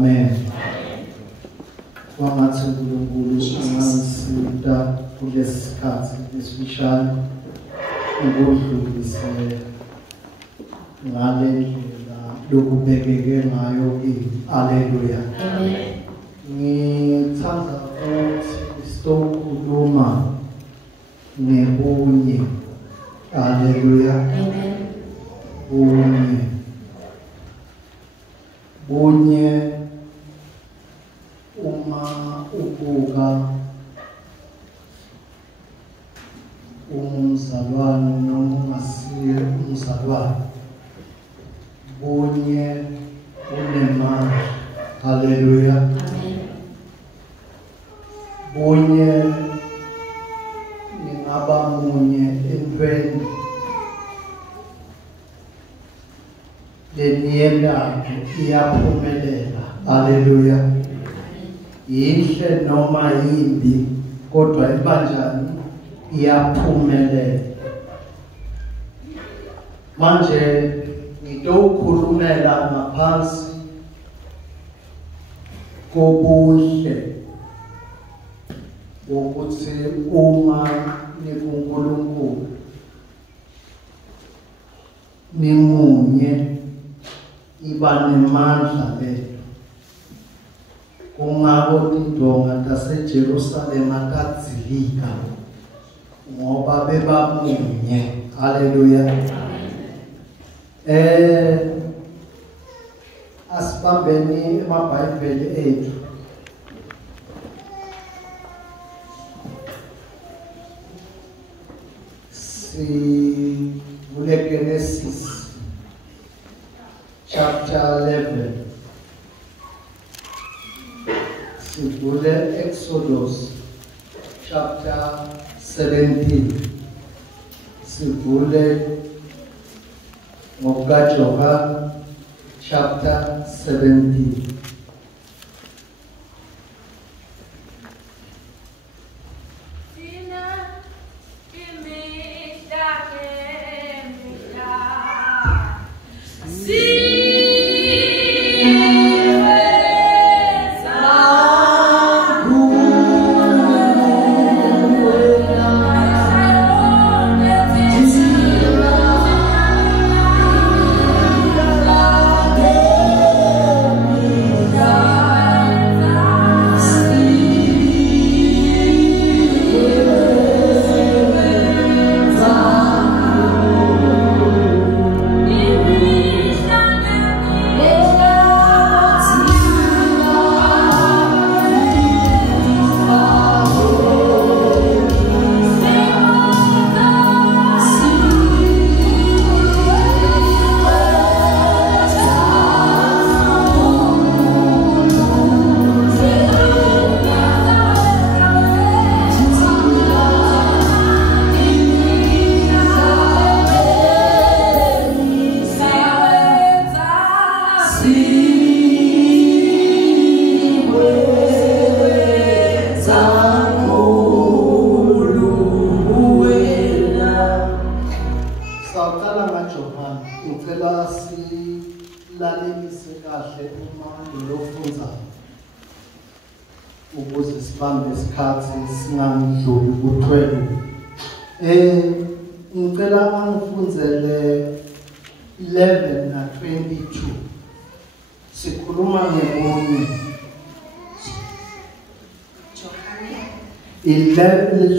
Amen. Wangathi uNkulunkulu angasida kulesikhathi esifishane ukudlulisela ngale ndlela lokubekeke ngayo kimi. Haleluya. Amen. Ngithanda ukuthi sizokhuluma ngebunye. Haleluya. Amen. Bunye uma ubuka umzalwane noma ungasiye umzalwane, bunye unemandla. Haleluya. Amen. Bunye ngingaba munye entweni leniyelayo iyaphumelela. Haleluya. Yihle noma yimbi kodwa ibanjani iyaphumelela. Manje ngitokhulumela ngaphansi kobuhle ukuthi uma nikuNkulunkulu nimunye iba nemandla lethu. Kungako indonga taseJerusalema tadzilika ngoba bebamunye. Haleluya. Asibambeni emabhayibheli ethu sivule Genesis chapter 11, sivule Exodus chapter 17, sivule ngokukaJohane chapter 17. Ukuze sibambe isikhathi singangidluli ku-12. Ngicela angifundzele 11 na 22. Sikhuluma ngebunye.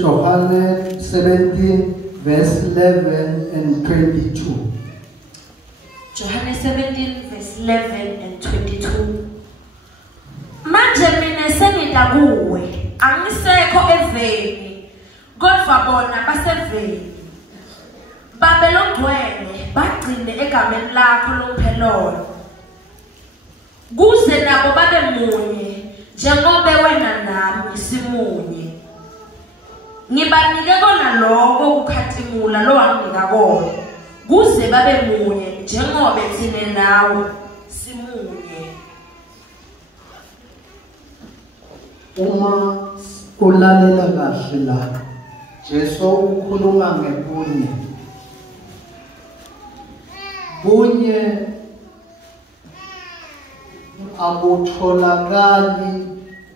Johane 17 verse 11 and 22. Johane 17 verse 11 and 22. Manje mina sengida kuwe, angisekho eveni, kodwa bona baseveni. Babelongcwele bagcine egameni lakho lomphelolo. Kuze nabo babe munye, njengoba wena nami simunye. Ngibanike kona lokho kukhathimula lo wanginika kona. Kuze babe munye, njengoba thina nawe simunye. Uma ulalela kahle la, Jesu ukhuluma ngebunye. Bunye abutholakali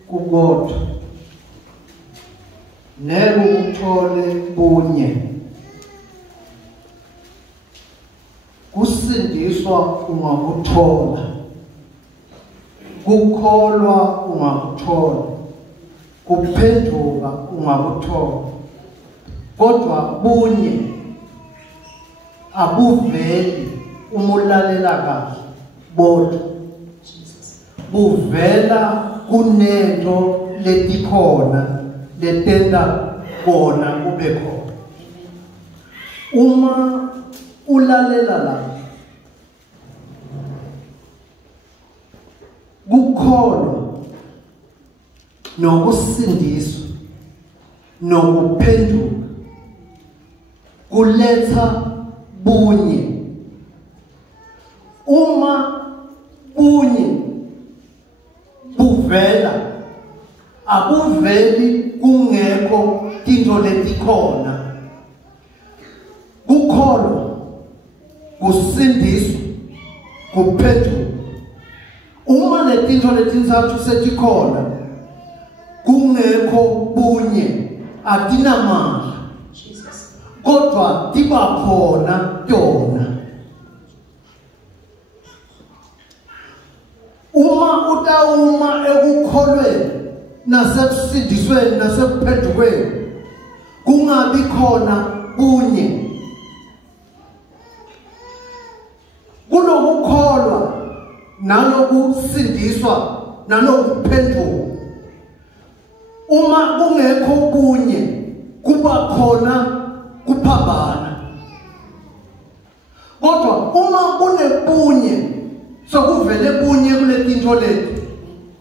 kukodwa nekuthole bunye kusindiswa ungakuthola kukholwa ungakuthola kuphenduka ungakuthola kodwa bunye akuveli umulalela kahle bodwa buvela kunento letikhona letenda kona kube khona uma ulalela la kukholwa nokusindiswa nokuphenduka kuletha bunye uma bunye buvela akuveli kungekho into letikhona kukholwa kusindiswa kuphenduka uma letinto letinzathu setikhona kungekho bunye atinamandla kodwa tiba khona tona uma utawuma ekukholweni nasekusindisweni nasekuphendukweni kungabi khona bunye kulokukholwa nalokusindiswa nalokuphenduka uma kungekho bunye kuba khona kuphambana kodwa uma kunebunye sokuvele bunye kuletinto leti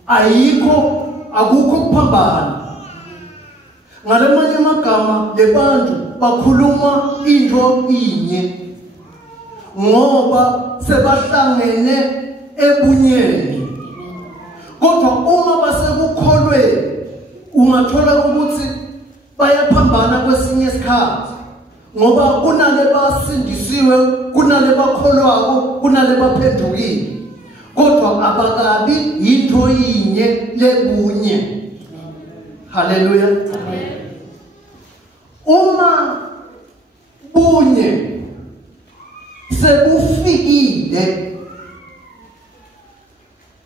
ayikho akukho kuphambana ngalamanye amagama lebantu bakhuluma into inye ngoba sebahlangene ebunyeni kodwa uma basekukholweni ungathola ukuthi bayaphambana kwesinye isikhathi ngoba kunale basindisiwe kunale bakholwako kunale baphendukile kodwa abakabi into yinye lebunye haleluya amen uma bunye sebufikile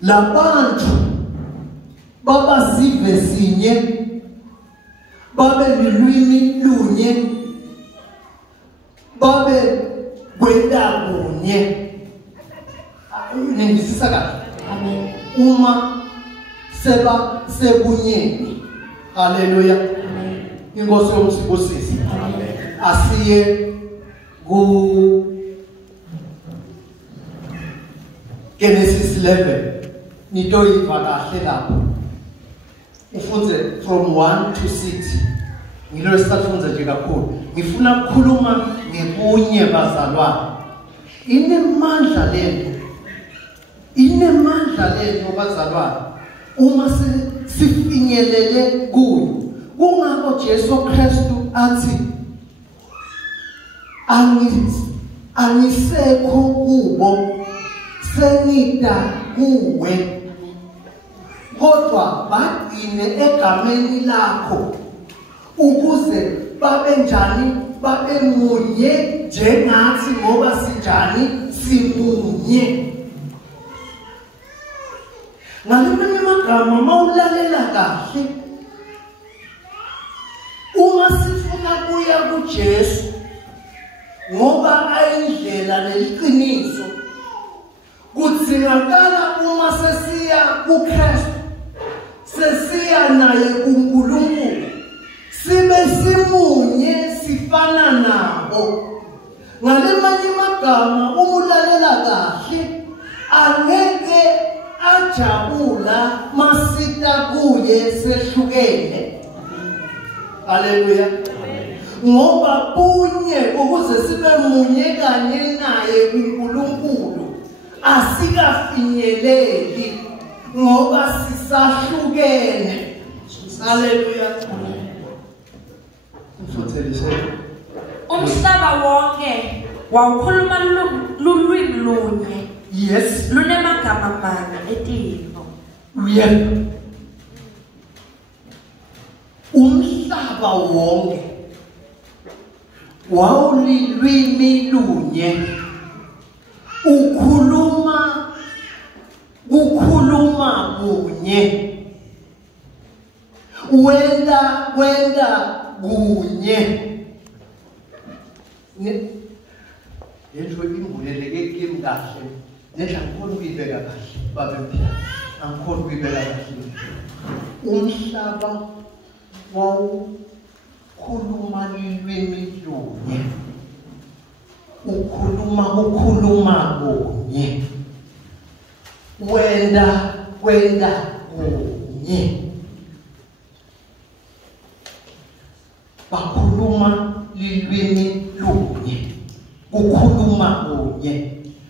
labantu babazive sinye babe lulwimi lunye babe kwenda kunye ningizisa kahle amen uma seba sebunyeni haleluya amen inkosi yomsibusisi amen asiye ku Genesis 11 nitoyiva kahle lapho ufunze from 1 to 6 ngilo esifunza nje kakhulu ngifuna ukukhuluma ngebunye bazalwane inemandla lento bazalwane uma sifinyelele kuyo kungakho Jesu Kristu athi angisekho kubo senida kuwe kodwa bagcine egameni lakho ukuze babe njani babe munye njengathi ngoba sinjani simunye ngalimanye amagama mawulalela kahle uma sifuna kuya kuJesu ngoba ayindlela neliqiniso kudzingakala uma sesiya kuKristu sesiya naye kuNkulunkulu sibe simunye sifana nabo ngalemanye amagama umulalela kahle angeke ajabula masita kuye sehlukene haleluya ngoba bunye ukuze sibe munye kanye naye kuNkulunkulu asikafinyeleli ngoba sisahlukene haleluya umhlaba wonke wawukhuluma lulwimi lunye Yes. lunemagama mane etifo. Yeah. Umhlaba wonke wawulilwimi lunye ukhuluma kunye wenda kunye yethu imbuleleke kimi kahle nesha ngikhona ukuyibeka kahle babe phela angikhona ukuyibeka kahle umhlaba wawukhuluma ilwimi lunye ukhuluma kunye wenda kunye bakhuluma ilwimi lunye ukhuluma kunye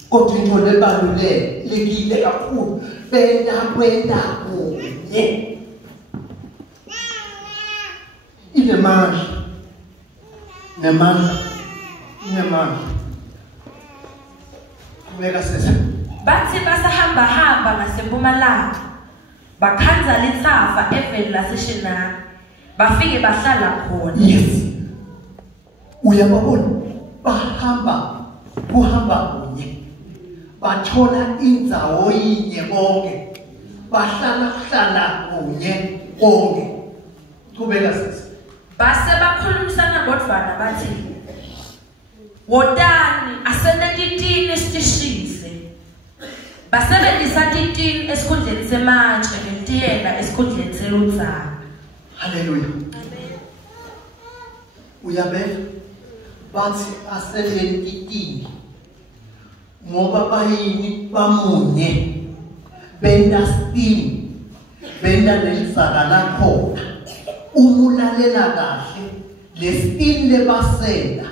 kodwa into lebalulekile kakhulu benda kunye nemandla kubeka sesa bathi basahamba ngasempumalanga bakhanza litsafa eveli laseshinani bafike bahlala khona. Yes. Uyababona kuhamba kunye bathola indzawo yinye bonke bahlala kunye bonke kubeka sesa base bakhulumisana kodvwana bathi wotani asenetitini sitishise basebenzisa titini esikhundleni sematshe ngentiyela esikhundleni seludzaka. Haleluya. Uyabela bathi asenetitini ngoba bayini bamunye benda steam benda lelizaka lakho umulalela kahle lestin lebasela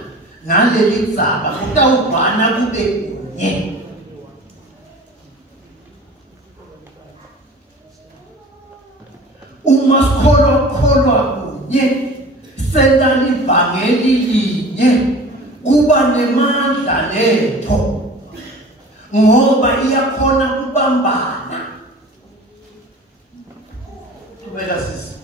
ngaleli dzaba kutawubhana kube kunye uma sikholwa kunye senta livangeli linye kuba nemandla letho ngoba iyakhona kubambana tubeka sisi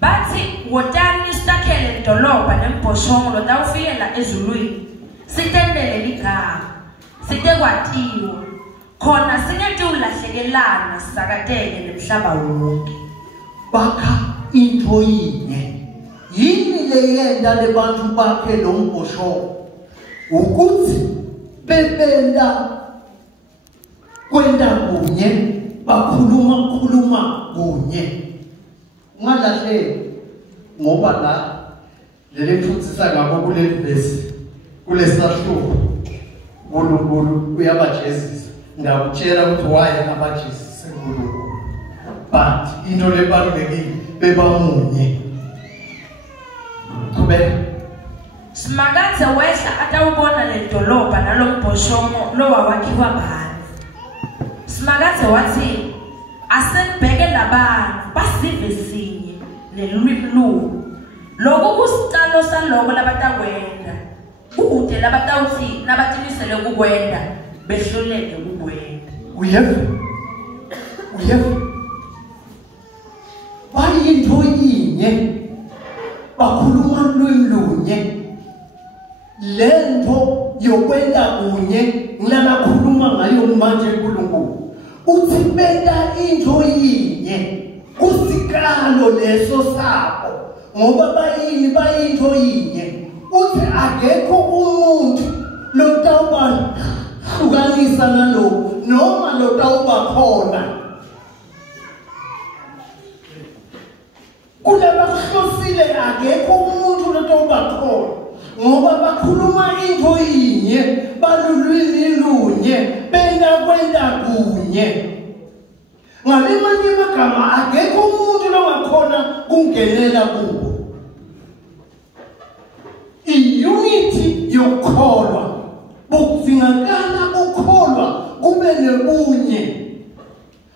bathi wotani sitakhele idolobha nembhoshongo lotawufikela ezulwini sitendele ligama sitekwatiwe khona singeke ulahlekelana sisakateke nemhlaba wonke bakha into yinye yini leyenda lebantu bakhe lo mbhoshongo ukuthi bebenda kwenda kunye bakhuluma kunye ngalahle ngoba la lelifundisa ngakho kule verse kulesahluko uNkulunkulu uyabajezisa ngakutshela ukuthi why abajezisa uNkulunkulu but into lebalulekile bebamunye kube Simakathe wehla atawubona le dolobha nalombhoshongo lowawakhiwa bani. Simakathe wathi asenibheke labantu basive sinye nelulwimi lulo. Lokho kusicalo saloko labatakwenda. Kude labatawuthi nabatinisele kukwenda behluleke kukwenda. Uyeva bayinto yinye bakhuluma ulwimi lunye lento yokwenda kunye ngilanakhuluma ngayo manje uNkulunkulu uthi benda into yinye kusikalo leso sabo ngoba bayinto yinye uthi akekho umuntu lotawuba hlukanisa nalo noma lotawuba khona kulaba kuhlosile akekho umuntu lotawuba khona ngoba bakhuluma into yinye balulwimi lunye benda kwenda kunye ngalimanye amagama akekho umuntu longakhona kungenela kubo i-unity yokholwa bukuzingakala ukholwa kube nebunye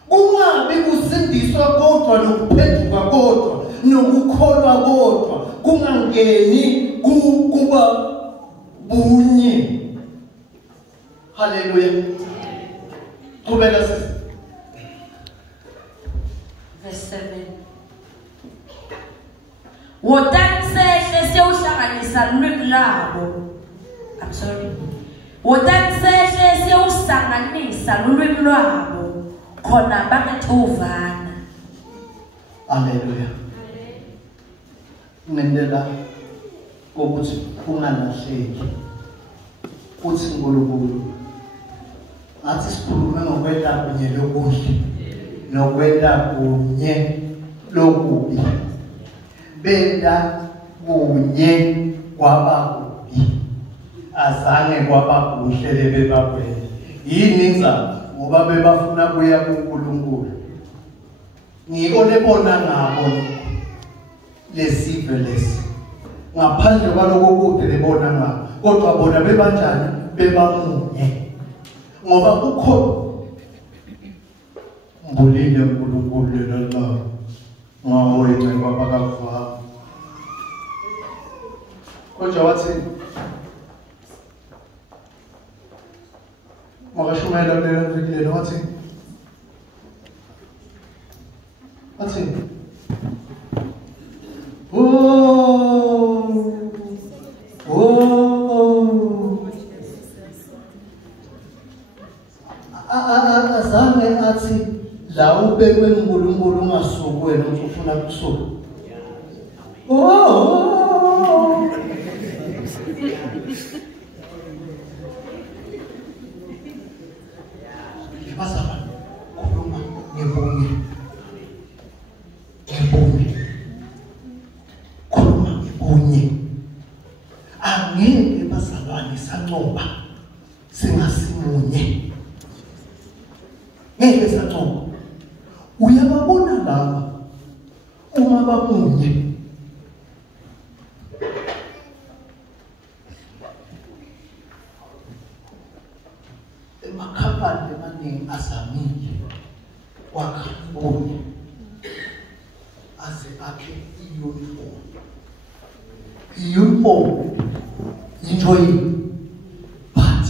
kungabi kusindiswa kodwa nokuphenduka kodwa nokukholwa kodwa kungangeni kuba bunye Hallelujah. Qhubeka sisi. Verse 7. Wotansehle siyawuhlanganisa lulwimi lwabo. I'm sorry. Wotansehle siyawuhlanganisa lulwimi lwabo khona bangathuvana. Hallelujah. Ngendela ukuthi ungalahleki. Uthi uNkulunkulu athi sikhulume ngokwenda kunye lokuhle nokwenda kunye lokubi. Benda kunye kwabakubi. Azange kwabakuhle lebebakwenda. Yini ngizama ngoba bebafuna kuya kuNkulunkulu. Ngiko lebona ngabo lesive lesi. Ngaphandle kwaloko kude lebona ngabo. Kodwa bona bebanjani bebamunye. Ngoba ukho mbulile uNkulunkulu lelo ngawo yena bakafa. Kodwa wathi makashumela lelo vile wathi azange athi la ubekwe uNkulunkulu ungasuki wena ufuna ukusuka. Yabazama khuluma ngebonge. Khuluma ngebonge. Angeke bazalwane sancoba singasimunye. Ngeke sancoba. Uyababona laba uma bamunye. Emakhampani amaningi azamile wakha ubunye aze akhe i-uniform enjoy but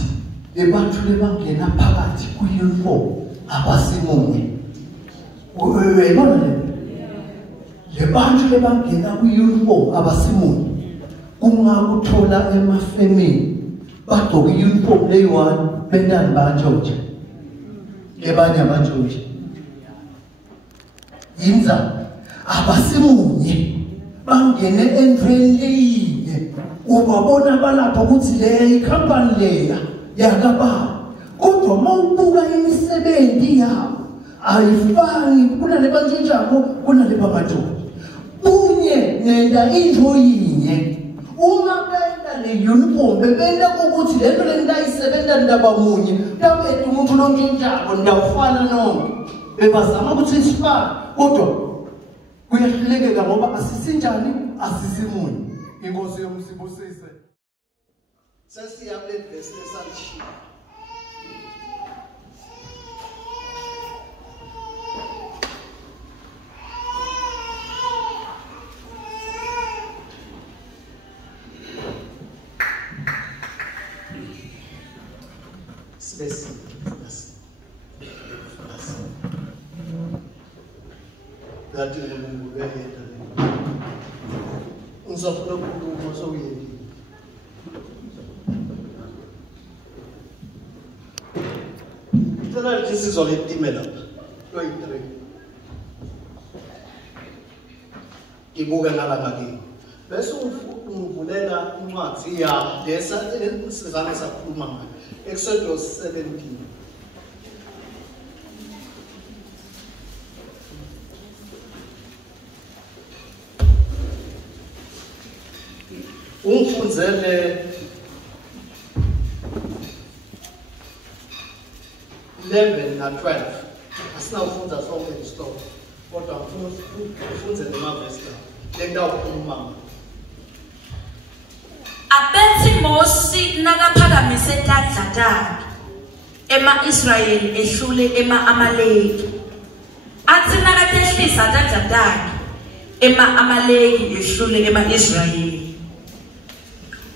lebantu lebangena phakathi ku-uniform abasimunye. Uyayibona lebantu lebangena ku-uniform abasimunye. Kungakuthola emafemini bagqoka i-uniform leyi-one bendani bantshontsha lebanye abantshontsha. Yinza abasimunye bangene endweni leyinye. Ubabona balapha ukuthi le ikhampani leya yakababa. Kodwa mawubuka imisebenzi yabo ayifani kunale bantshontshayo kunale bantshontsha. Bunye nenda into yinye. Uma benda le uniform bebenda ukuthi lento lendayisebenta ndabamunye tabethu umuntu lontshontshayo ndawufana nonke. Bebazama ukuthi sifane kodwa kuyahlulekeka ngoba asisinjani asisimunye. Inkosi yomsibusise. Sesiyabule verse lesalishiya. Space. Gati uNkulunkulu uyayenda le. Ngizofuna ukukhuluma sowuyendile. Ithona lisizwa letimela lapha. Loyi-3. Ibuke ngalanga kini. Bese uvulela incwadi ya lesa sizane sakhuluma ngayo. Exodus 17. Umfundzele 11 na 12. Asinawufundza sonke isitoko. Kodwa ufundzele amavesi lawo. Lengawukhuluma. Abethi Mosi nakaphakamise tandla takhe ema-Israyeli ehlule ema-Amaleki. Athi nakatehlisa tandla takhe ema-Amaleki ehlule ema-Israyeli.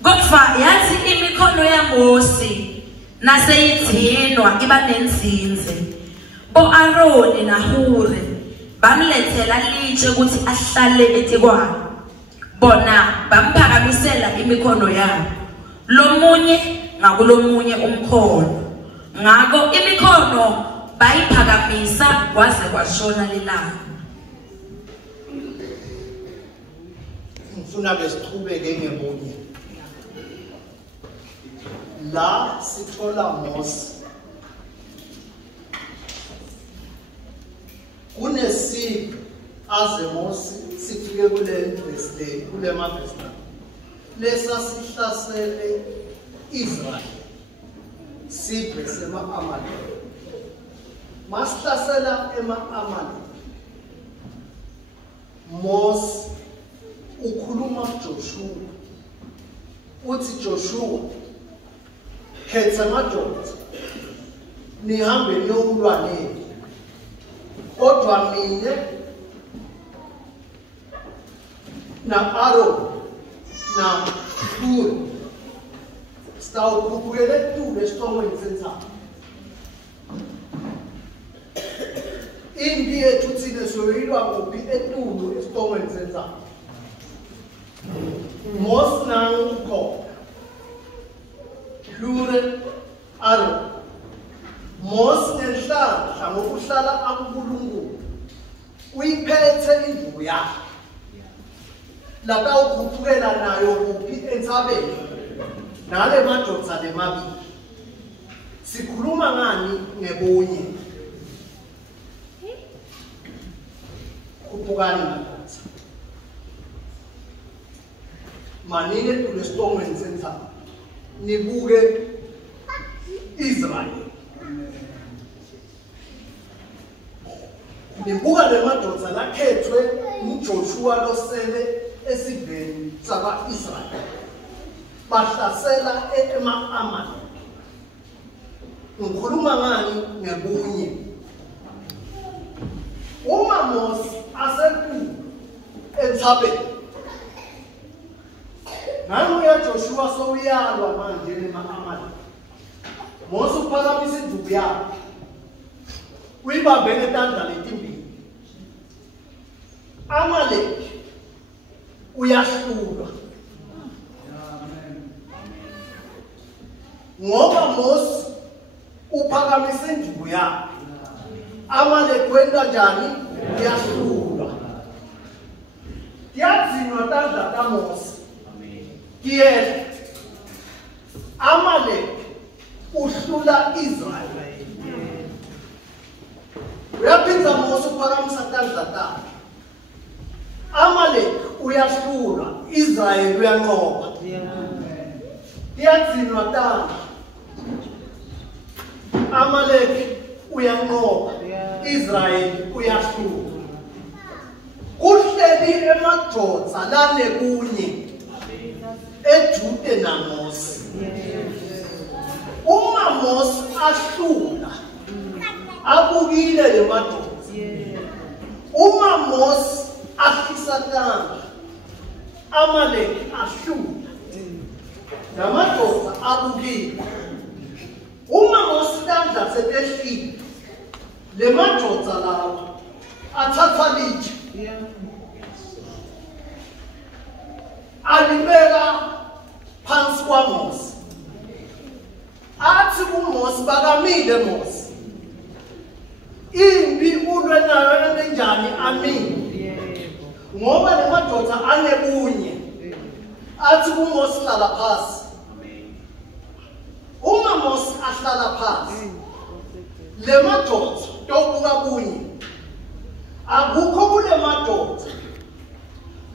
Kodwa yathi imikhono yaMosi naseyithinwa iba nenzinze bo-Aroni naHuri bamlethela litshe ukuthi ahlale etikwane bona bamphakamisela imikhono yabo lomunye ngakulomunye umkhono ngakho imikhono bayiphakamisa kwaze kwashona lelanga. Ngifuna besiqhubeke ngebunye la sithola Mose kunesipho aze Mose sifike kule mavesi lesa sihlasele Israel siphe sema-Amaleki masihlasela ema-Amaleki Mose ukhuluma kuJoshua uthi Joshua khetha amadoda nihambe niyokulwa nini kodwa mina na-Aroni na-Huri sitawukhuphukela etulu esitongweni sentaba. Impi yethu thina soyilwa kuphi etulu esitongweni sentaba. Mose nangu Huri Aroni Mose nenhlanhla ngokuhlala akuNkulunkulu uyiphethe induku yakhe lapha ukhuphukela nayo kuphi entsabeni nale madoda lemabili sikhuluma ngani ngebunye khuphukani madoda manine kulesitongweni sentaba nibuke Israel nibuka le madoda lakhethwe uJoshua losele esiveni sakwa-Israel bahlasela ema-Amaleki ngikhuluma ngani ngebunye uma Mose asenkulu entsabeni nanguya Joshua sowuyalwa manje ema-Amaleki Mose uphakamisa induku yakhe uyibambe ngetandla letimbili Amaleki uyahlulwa ngoba Mose uphakamise induku yakhe Amaleki wenda njani uyahlulwa yazinwa tandla kaMose kiyehla Amaleki uhlula Israel uyaphinza Mose uphakamisa tandla takhe Amaleki uyahlulwa Israel uyanqoba yazinwa tandla Amaleki uyanqoba Israel uyahlulwa kuhleli emadoda lane kunye eJude naMose uma Mose ahlula abukile le madoda uma Mose ahlisa tandla Amaleki ahlula namadoda abukile uma Mose tandla setehlile le madoda lawa athatha litshe alibeka phansi kwaMose athi kuMose bakamile Mose impi ulwe nayo enjani amini ngoba le madoda anebunye athi kuMose hlala phansi uma Mose ahlala phansi le madoda tobuka kunye akukho kule madoda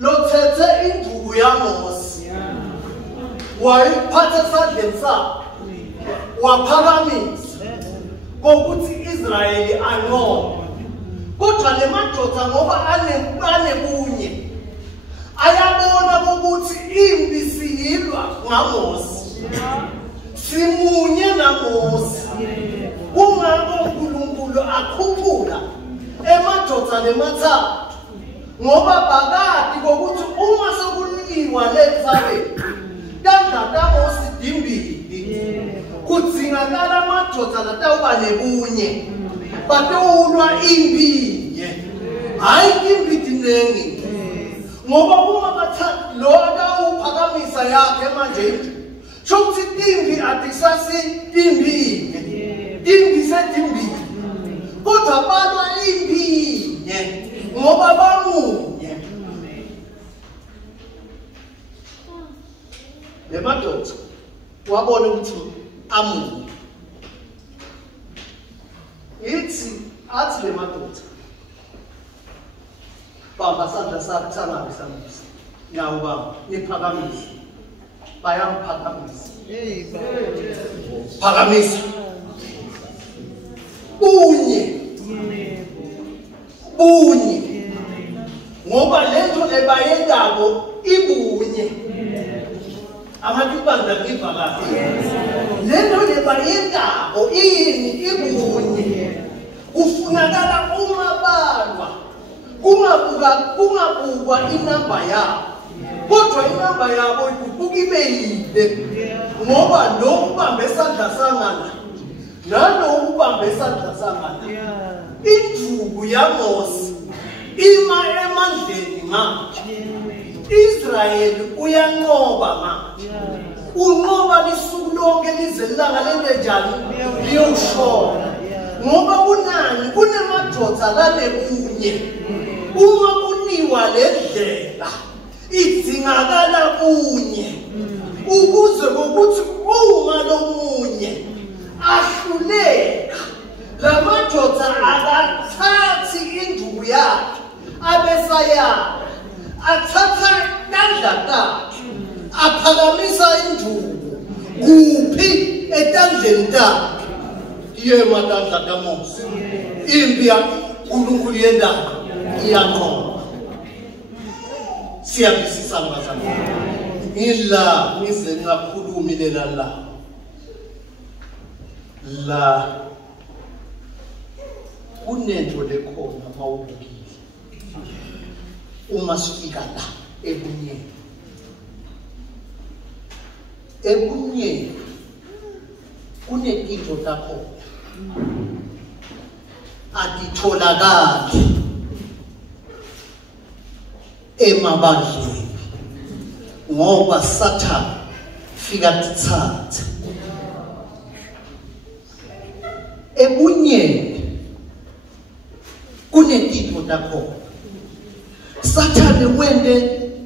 lothethe induku yaMose wayiphatha esandleni sakhe waphakamisa kokuthi Israyeli anqobe kodwa le madoda ngoba anebunye ayabona ukuthi impi siyilwa ngaMose simunye naMose kungakho uNkulunkulu akhuphula emadoda lemathathu ngoba phakathi kokuthi uma sekunikiwa lensabeni tandla kaMose dimbili kudzingakala amadoda latawuba nebunye batowulwa impinye hayi impi dinengi ngoba uma bathatha lo atawuphakamisa yakhe manje shokuthi timbi atisasi timbinye timbi setimbili kodwa balwa impinye ngoba bamunye le madoda wabona ukuthi amunye athi le madoda bamba sandla sakhe sangabe sambusa ngiyawubamba niphakamise bayamphakamisa phakamisa bunye ngoba lento lebayendabo ibunye abantu bandla ngiva kahle lento lebayendabo ini ibunye kufunakala umabalwa kungabukwa inamba yabo kodwa inamba yabo iguquka ibe yide ngoba lo ubambe isandla sangana nalo ubambe isandla sangana induku yaMose ima emandleni manje Israel uyanqoba manje unqoba lisuku lonke lize lilanga lento njani liyoshona ngoba kunani kunemadoda lanebunye uma kuniwa lendlela idzingakala kunye ukuze ukuthi uma lomunye ahluleka lamadoda akathathi induku yakhe abesayana athatha tandla takhe aphakamisa induku kuphi etandleni takhe yema tandla kaMose impi uNkulunkulu yendaba iyanqoba siyabisisa ngazana ila ngize ngakhuluma lela la kunento lekhona mawubukile uma sifika la ebunyeni kunetinto takho atitholakali emabandleni ngoba Satan fika tithatha ebunyeni kunetinto takho Satan wende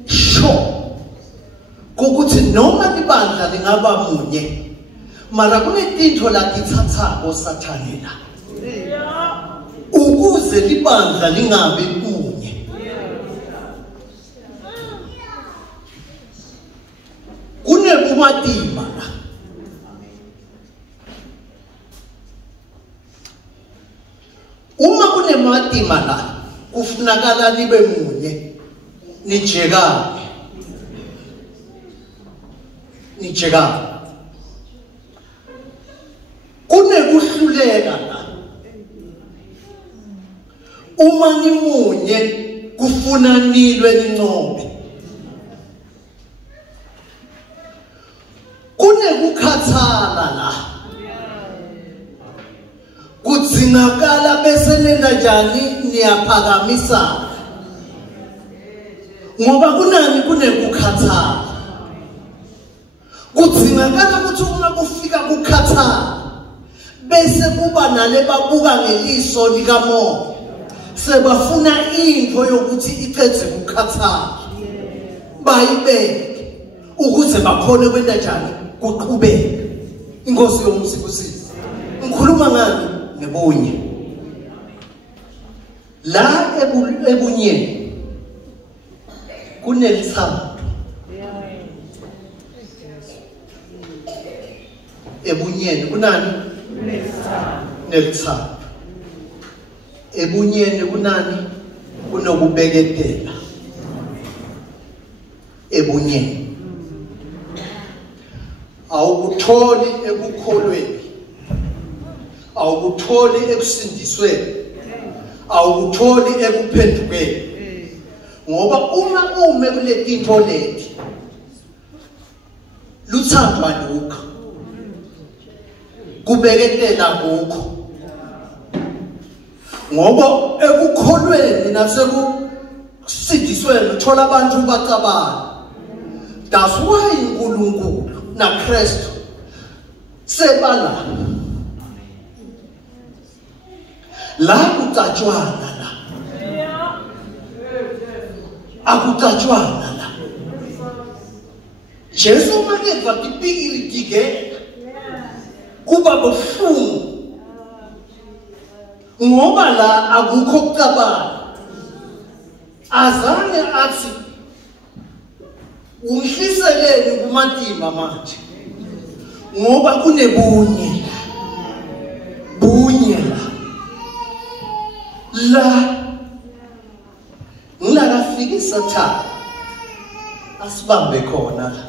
sure ukuthi noma libandla lingaba munye mara kunetinto latithathako Satan la ukuze libandla lingabe kunye kunekumatima la uma kunematima la kufunakala libe munye nijekane kunekuhluleka la uma nimunye kufuna nilwe ninqobe kunekukhathala la kudzingakala bese nenda njani niyaphakamisa ngoba kunani kunekukhathala kudzingakala ukuthi uma kufika kukhathala bese kuba nale babuka ngeliso likamoya sebafuna into yokuthi icede ukukhathala bayibeke ukuze bakhone kwenda njani kuqhubeke inkosi yomuzi kusiza ngikhuluma ngani nebunye la ebunyeni kunelithando ebunyeni kunani nelithando ebunyeni kunani kunokubeketela ebunyeni awukutholi ekukholweni awukutholi ekusindisweni awukutholi ekuphendukeni ngoba uma kuletinto leti luthando alukho kubeketela kukho ngoba ekukholweni nasekusindisweni uthola abantu bacabana. That's why uNkulunkulu na Kristu sebala la kucatshwana la akucatshwana la Jesu makeva tipikili tigela kuba buhlungu ngoba la akukho kucabana azange athi ungihliseleni kumatimba manje ngoba kunebunye la ngilakafika isathana asibambe khona la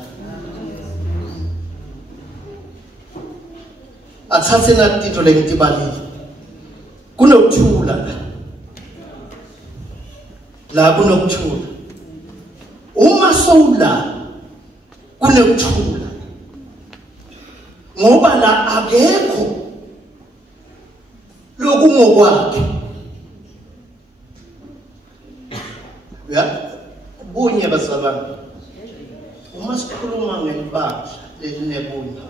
athathe natito lengitibalile kunokuthula la kunokuthula uma sowula kunokuthula ngoba la akekho lokungokwakhe ya bunye basalwana uma sikhuluma ngebandla lelinebunye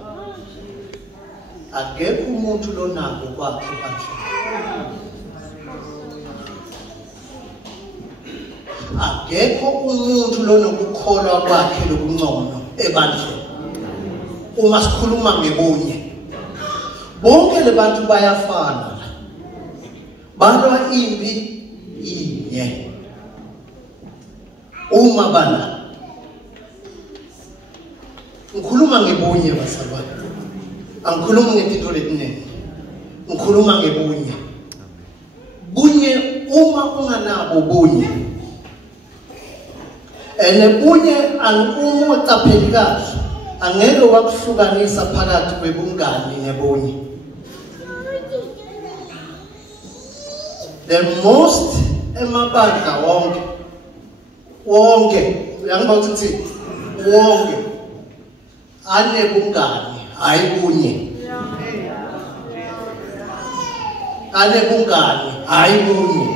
akekho umuntu lonako kwakhe bandla akekho umuntu lonokukholwa kwakhe lokungcono ebandleni. Uma sikhuluma ngebunye bonke lebantu bayafana balwa impi inye uma bana ngikhuluma ngebunye basalwana angikhulumi ngezinto letiningi ngikhuluma ngebunye uma unganabo bunye bunye uma ucapheli kahle angeke wakuhlukanisa phakathi kwebungani nebunye. The most emabandla wonke uyangiba ukuthi wonke anebungani hayi bunye anebungani hayi bunye.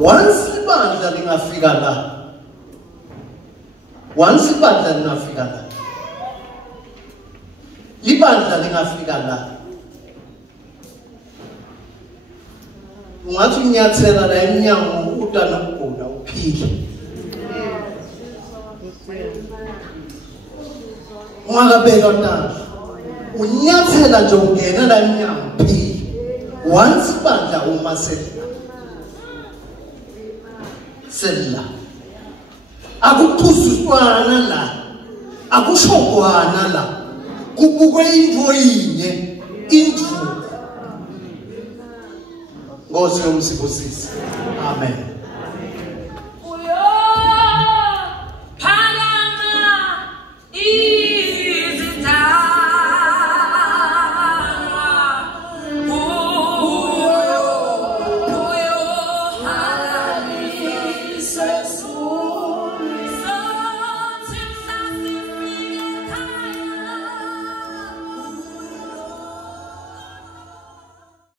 Once ibandla lingafika la libandla lingafika la ungathi unyathela la emnyango utanokugula uphile ungakabeka ntando unyathela nje ungena la emnyango uphile. Once ibandla uma sela akuphuzuswana la akushogwana la kubukwe into yinye indvu Ngosi yomsibusisi. Amen.